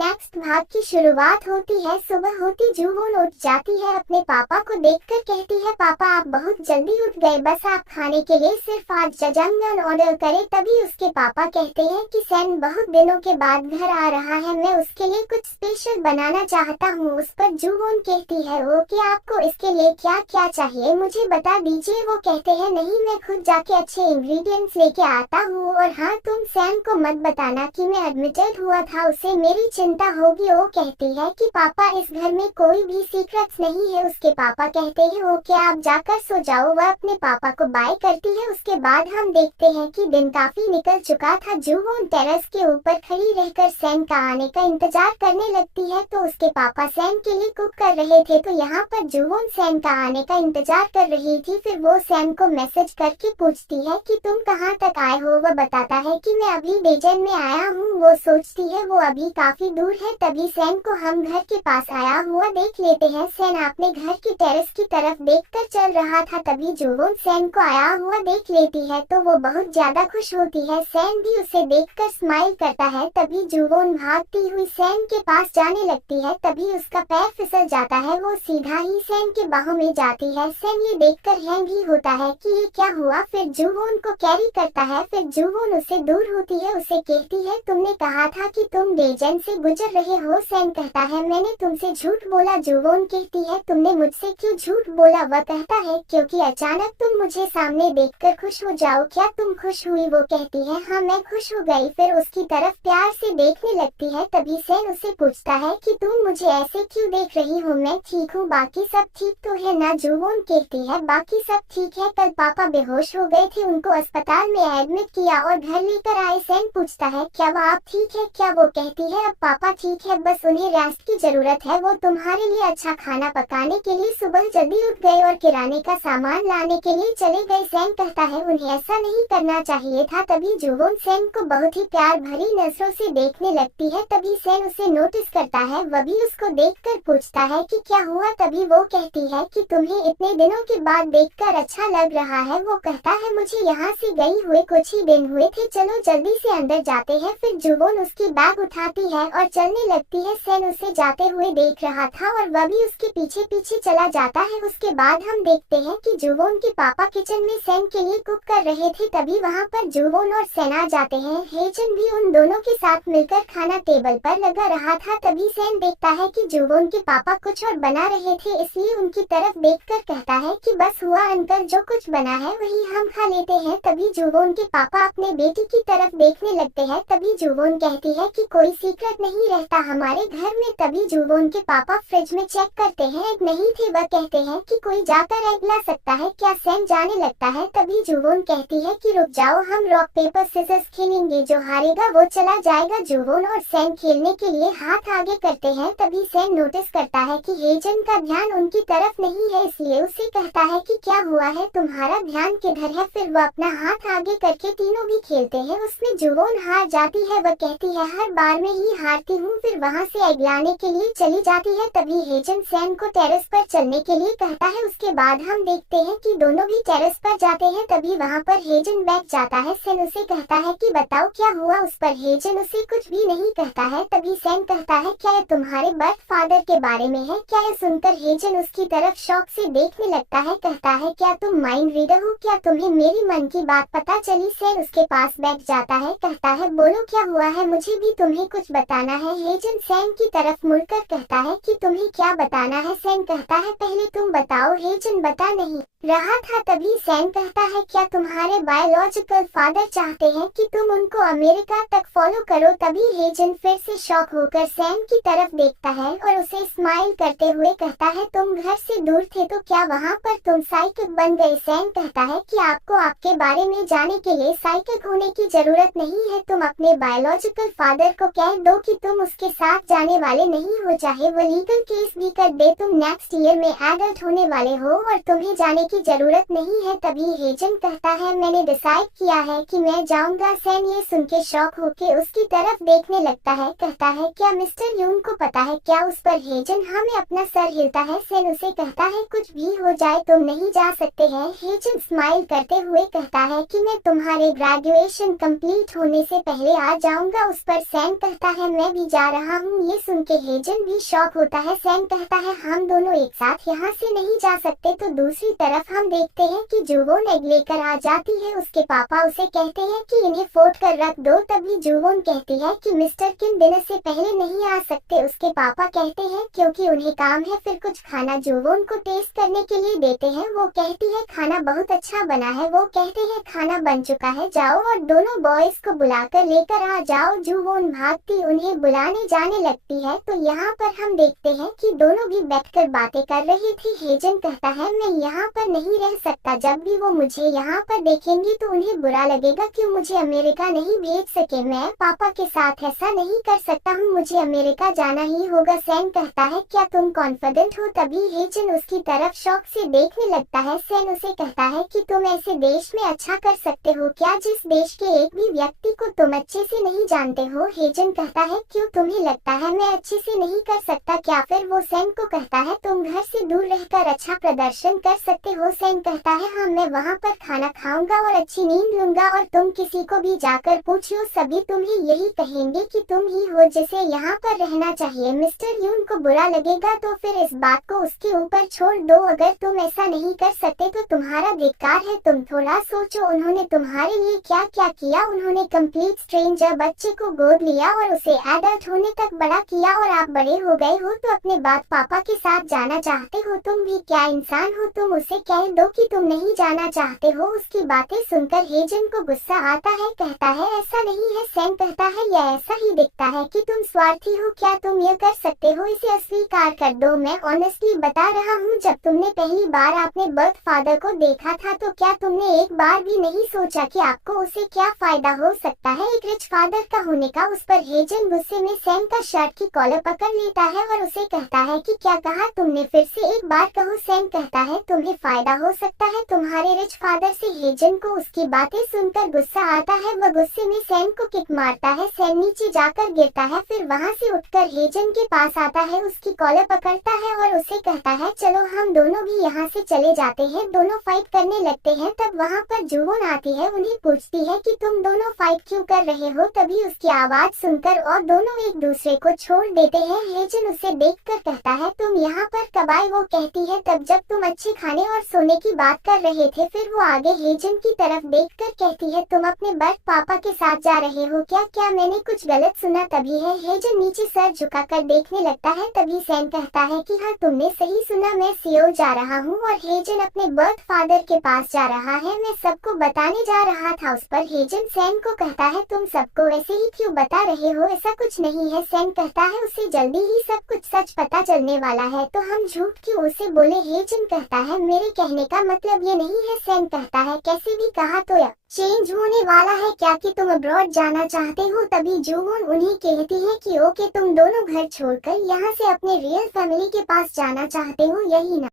Next भाग की शुरुआत होती है। सुबह होती जूहोन उठ जाती है, अपने पापा को देखकर कहती है, पापा आप बहुत जल्दी उठ गए, बस आप खाने के लिए सिर्फ आज जजंगन ऑर्डर करें। तभी उसके पापा कहते हैं कि सैन बहुत दिनों के बाद घर आ रहा है, मैं उसके लिए कुछ स्पेशल बनाना चाहता हूँ। उस पर जूहोन कहती है, ओके आपको इसके लिए क्या क्या चाहिए मुझे बता दीजिए। वो कहते हैं, नहीं मैं खुद जाके अच्छे इंग्रेडिएंट्स लेके आता हूँ, और हाँ तुम सैन को मत बताना कि मैं एडमिटेड हुआ था, उसे मेरी चिंता होगी। वो कहती है कि पापा इस घर में कोई भी सीक्रेट्स नहीं है। उसके पापा कहते हैं, ओके आप जाकर सो जाओ। वह अपने पापा को बाय करती है। उसके बाद हम देखते हैं कि दिन काफी निकल चुका था। जूहोन टेरेस के ऊपर खड़ी रहकर सैन का आने का इंतजार करने लगती है, तो उसके पापा सैन के लिए कुक कर रहे थे। तो यहाँ पर जूहोन सैन का आने का इंतजार कर रही थी। फिर वो सैन को मैसेज करके पूछती है कि तुम कहाँ तक आए हो। वह बताता है कि मैं अभी डेजन में आया हूँ। वो सोचती है वो अभी काफी दूर है। तभी सैन को हम घर के पास आया हुआ देख लेते हैं। सैन अपने घर की टेरेस की तरफ देखकर चल रहा था। तभी जूहोन सैन को आया हुआ देख लेती है तो वो बहुत ज्यादा खुश होती है। सैन भी उसे देखकर स्माइल करता है। तभी जूहोन भागती हुई सैन के पास जाने लगती है। तभी उसका पैर फिसल जाता है। वो सीधा ही सैन के बाहों में जाती है। सैन ये देखकर हैंग ही होता है कि ये क्या हुआ। फिर जूहोन को कैरी करता है। फिर जूहोन उससे दूर होती है। उसे कहती है, तुमने कहा था कि तुम डेजन से गुजर रहे हो। सैन कहता है, मैंने तुमसे झूठ बोला। जूहोन कहती है, तुमने मुझसे क्यों झूठ बोला। वह कहता है, क्योंकि अचानक तुम मुझे सामने देखकर खुश हो जाओ। क्या तुम खुश हुई। वो कहती है, हाँ मैं खुश हो गई। फिर उसकी तरफ प्यार से देखने लगती है। तभी सैन उससे पूछता है कि तुम मुझे ऐसे क्यों देख रही हो। मैं ठीक हूँ, बाकी सब ठीक तो है ना। जूहोन कहती है, बाकी सब ठीक है, कल पापा बेहोश हो गए थे, उनको अस्पताल में एडमिट किया और घर लेकर आए। सैन पूछता है, क्या वो आप ठीक है क्या। वो कहती है, अब पापा ठीक है, बस उन्हें रेस्ट की जरूरत है। वो तुम्हारे लिए अच्छा खाना पकाने के लिए सुबह जल्दी उठ गए और किराने का सामान लाने के लिए चले गए। सैन कहता है, उन्हें ऐसा नहीं करना चाहिए था। तभी जूहोन सैन को बहुत ही प्यार भरी नजरों से देखने लगती है। तभी सैन उसे नोटिस करता है। वह भी उसको देखकर पूछता है कि क्या हुआ। तभी वो कहती है कि तुम्हें इतने दिनों के बाद देखकर अच्छा लग रहा है। वो कहता है, मुझे यहाँ से गई हुए कुछ ही दिन हुए थे, चलो जल्दी से अंदर जाते हैं। फिर जूहोन उसकी बैग उठाती है और चलने लगती है। सैन उसे जाते हुए देख रहा था और वह भी उसके पीछे पीछे चला जाता है। उसके बाद हम देखते हैं कि जूहोन के पापा किचन में सैन के लिए कुक कर रहे थे। तभी वहाँ पर जूहोन और सैन आ जाते हैं। हेजन भी उन दोनों के साथ मिलकर खाना टेबल पर लगा रहा था। तभी सैन देखता है कि जूहोन के पापा कुछ और बना रहे थे, इसलिए उनकी तरफ देखकर कहता है कि बस हुआ अंकल, जो कुछ बना है वही हम खा लेते हैं। तभी जूहोन के पापा अपने बेटी की तरफ देखने लगते हैं। तभी जूहोन कहती है कि कोई सीक्रेट नहीं रहता हमारे घर में। तभी जूहोन के पापा फ्रिज में चेक करते हैं, एग नहीं थे। वह कहते हैं कि कोई जाकर एग ला सकता है क्या। सैन जाने लगता है। तभी जूहोन कहती है कि रुक जाओ, हम रॉक पेपर सिजर्स खेलेंगे, जो हारेगा वो चला जाएगा। जूहोन और सैन खेलने के लिए हाथ आगे करते हैं। तभी सैन नोटिस करता है कि हेजन का ध्यान उनकी तरफ नहीं है, इसलिए उसे कहता है कि क्या हुआ है, तुम्हारा ध्यान किधर है। फिर वो अपना हाथ आगे करके तीनों भी खेलते हैं। उसमें जूहोन हार जाती है। वह कहती है, हर बार में ही हारती हूँ। फिर वहाँ से एग लाने के लिए चली जाती है। तभी हेजन सैन को टेरेस पर चलने के लिए कहता है। उसके बाद हम देखते हैं कि दोनों भी टेरेस पर जाते हैं। तभी वहाँ पर हेजन बैठ जाता है। सैन उसे कहता है कि बताओ क्या हुआ। उस पर हेजन उसे कुछ भी नहीं कहता है। तभी सैन कहता है, क्या ये तुम्हारे बर्थ फादर के बारे में है क्या। यह सुनकर हेजन उसकी तरफ शौक से देखने लगता है। कहता है, क्या तुम माइंड रीडर हो क्या, तुम्हें मेरी मन की बात पता चली। सैन उसके पास बैठ जाता है। कहता है, बोलो क्या हुआ है, मुझे भी तुम्हें कुछ बताना है। हेजन सैन की तरफ मुड़कर कहता है कि तुम्हें क्या बताना है। सैन कहता है, पहले तुम बताओ। हेजन बता नहीं रहा था। तभी सैन कहता है, क्या तुम्हारे बायोलॉजिकल फादर चाहते हैं कि तुम उनको अमेरिका तक फॉलो करो। तभी हेजन फिर से शॉक होकर सैन की तरफ देखता है और उसे स्माइल करते हुए कहता है, तुम घर से दूर थे तो क्या वहाँ पर तुम साइकिक बन गए। सैन कहता है कि आपको आपके बारे में जाने के लिए साइकिक होने की जरूरत नहीं है, तुम अपने बायोलॉजिकल फादर को कह दो कि तुम उसके साथ जाने वाले नहीं हो, चाहे वो लीगल केस भी कर दे। तुम नेक्स्ट ईयर में एडल्ट होने वाले हो और तुम्हें जाने की जरूरत नहीं है। तभी हेजन कहता है मैंने डिसाइड किया है कि मैं जाऊंगा। सैन ये सुन के शौक होके उसकी तरफ देखने लगता है। कहता है क्या मिस्टर यून को पता है क्या उस पर? हेजन हमें अपना सर हिलता है। सैन उसे कहता है कुछ भी हो जाए तुम नहीं जा सकते हैं। हेजन स्माइल करते हुए कहता है कि मैं तुम्हारे ग्रेजुएशन कंप्लीट होने से पहले आ जाऊंगा उस पर। सैन कहता है मैं भी जा रहा हूँ। ये सुन के हेजन भी शॉक होता है। सैन कहता है हम दोनों एक साथ यहाँ से नहीं जा सकते। तो दूसरी तरफ हम देखते हैं कि जुवोन एग लेकर आ जाती है। उसके पापा उसे कहते हैं कि इन्हें फोड़ कर रख दो। तभी जुवोन कहती है कि मिस्टर किन डिनर से पहले नहीं आ सकते। उसके पापा कहते हैं क्योंकि उन्हें काम है। फिर कुछ खाना जुवोन को टेस्ट करने के लिए देते हैं। वो कहती है खाना बहुत अच्छा बना है। वो कहते हैं खाना बन चुका है जाओ और दोनों बॉयज को बुलाकर लेकर आ जाओ। जुवोन भागती उन्हें बुलाने जाने लगती है। तो यहाँ पर हम देखते हैं कि दोनों भी बैठकर बातें कर रही थी। हेजन कहता है मैं यहाँ पर नहीं रह सकता। जब भी वो मुझे यहाँ पर देखेंगी तो उन्हें बुरा लगेगा कि मुझे अमेरिका नहीं भेज सके। मैं पापा के साथ ऐसा नहीं कर सकता हूँ। मुझे अमेरिका जाना ही होगा। सैन कहता है क्या तुम कॉन्फिडेंट हो? तभी हेजन उसकी तरफ शौक से देखने लगता है। सैन उसे कहता है कि तुम ऐसे देश में अच्छा कर सकते हो क्या जिस देश के एक भी व्यक्ति को तुम अच्छे से नहीं जानते हो? हेजन कहता है क्यों तुम्हें लगता है मैं अच्छे से नहीं कर सकता क्या? फिर वो सैन को कहता है तुम घर से दूर रहकर अच्छा प्रदर्शन कर सकते हो। सैन कहता है हाँ मैं वहाँ पर खाना खाऊंगा और अच्छी नींद लूंगा और तुम किसी को भी जाकर पूछो सभी तुम्हें यही कहेंगे कि तुम ही हो जिसे यहाँ पर रहना चाहिए। मिस्टर यून को बुरा लगेगा तो फिर इस बात को उसके ऊपर छोड़ दो। अगर तुम ऐसा नहीं कर सकते तो तुम्हारा धिक्कार है। तुम थोड़ा सोचो उन्होंने तुम्हारे लिए क्या क्या किया। उन्होंने कंप्लीट स्ट्रेंजर बच्चे को गोद लिया और उसे एडल्ट होने तक बड़ा किया और आप बड़े हो गए हो तो अपने बाद पापा के साथ जाना चाहते हो। तुम भी क्या इंसान हो? तुम उसे कह दो कि तुम नहीं जाना चाहते हो। उसकी बातें सुनकर हेजन को गुस्सा आता है। कहता है ऐसा नहीं है। सैन कहता है यह ऐसा ही दिखता है कि तुम स्वार्थी हो। क्या तुम यह कर सकते हो? इसे अस्वीकार कर दो। मैं ऑनेस्टली बता रहा हूँ जब तुमने पहली बार अपने बर्थ फादर को देखा था तो क्या तुमने एक बार भी नहीं सोचा कि आपको उसे क्या फायदा हो सकता है एक रिच फादर का होने का? उस पर हेजन गुस्से में सैन का शर्ट की कॉलर पकड़ लेता है और उसे कहता है कि क्या कहा तुमने? फिर से एक बार कहो। सैन कहता है तुम्हें फायदा हो सकता है तुम्हारे रिच फादर से। हेजन को उसकी बातें सुनकर गुस्सा आता है। वह गुस्से में सैन को किक मारता है। सैन नीचे जाकर गिरता है। फिर वहाँ से उठकर हेजन के पास आता है उसकी कॉलर पकड़ता है और उसे कहता है चलो हम दोनों भी यहाँ से चले जाते हैं। दोनों फाइट करने लगते हैं। तब वहाँ पर जुवोन आती है उन्हें पूछती है कि तुम दोनों फाइट क्यों कर रहे हो? तभी उसकी आवाज सुनकर और दोनों एक दूसरे को छोड़ देते हैं। हेजन उसे देखकर कहता है तुम यहाँ पर कब आए? वो कहती है तब जब तुम अच्छे खाने और सोने की बात कर रहे थे। फिर वो आगे हेजन की तरफ देखकर कहती है तुम अपने बर्थ पापा के साथ जा रहे हो क्या? क्या मैंने कुछ गलत सुना? तभी है हेजन नीचे सर झुकाकर देखने लगता है। तभी सैन कहता है कि हाँ तुमने सही सुना मैं सियोल जा रहा हूँ और हेजन अपने बर्थ फादर के पास जा रहा है। मैं सबको बताने जा रहा था। उस पर हेजन सैन को कहता है तुम सबको ऐसे ही क्यों बता रहे हो? ऐसा कुछ नहीं है। सैन कहता है उसे जल्दी ही सब कुछ सच पता चलने वाला है तो हम झूठ क्यों उसे बोले? हेजन कहता है मेरे कहने का मतलब ये नहीं है। सैन कहता है कैसे भी कहा तो या चेंज होने वाला है क्या कि तुम अब्रॉड जाना चाहते हो? तभी जुवोन उन्हें कहती है कि ओके तुम दोनों घर छोड़कर यहाँ से अपने रियल फैमिली के पास जाना चाहते हो यही ना?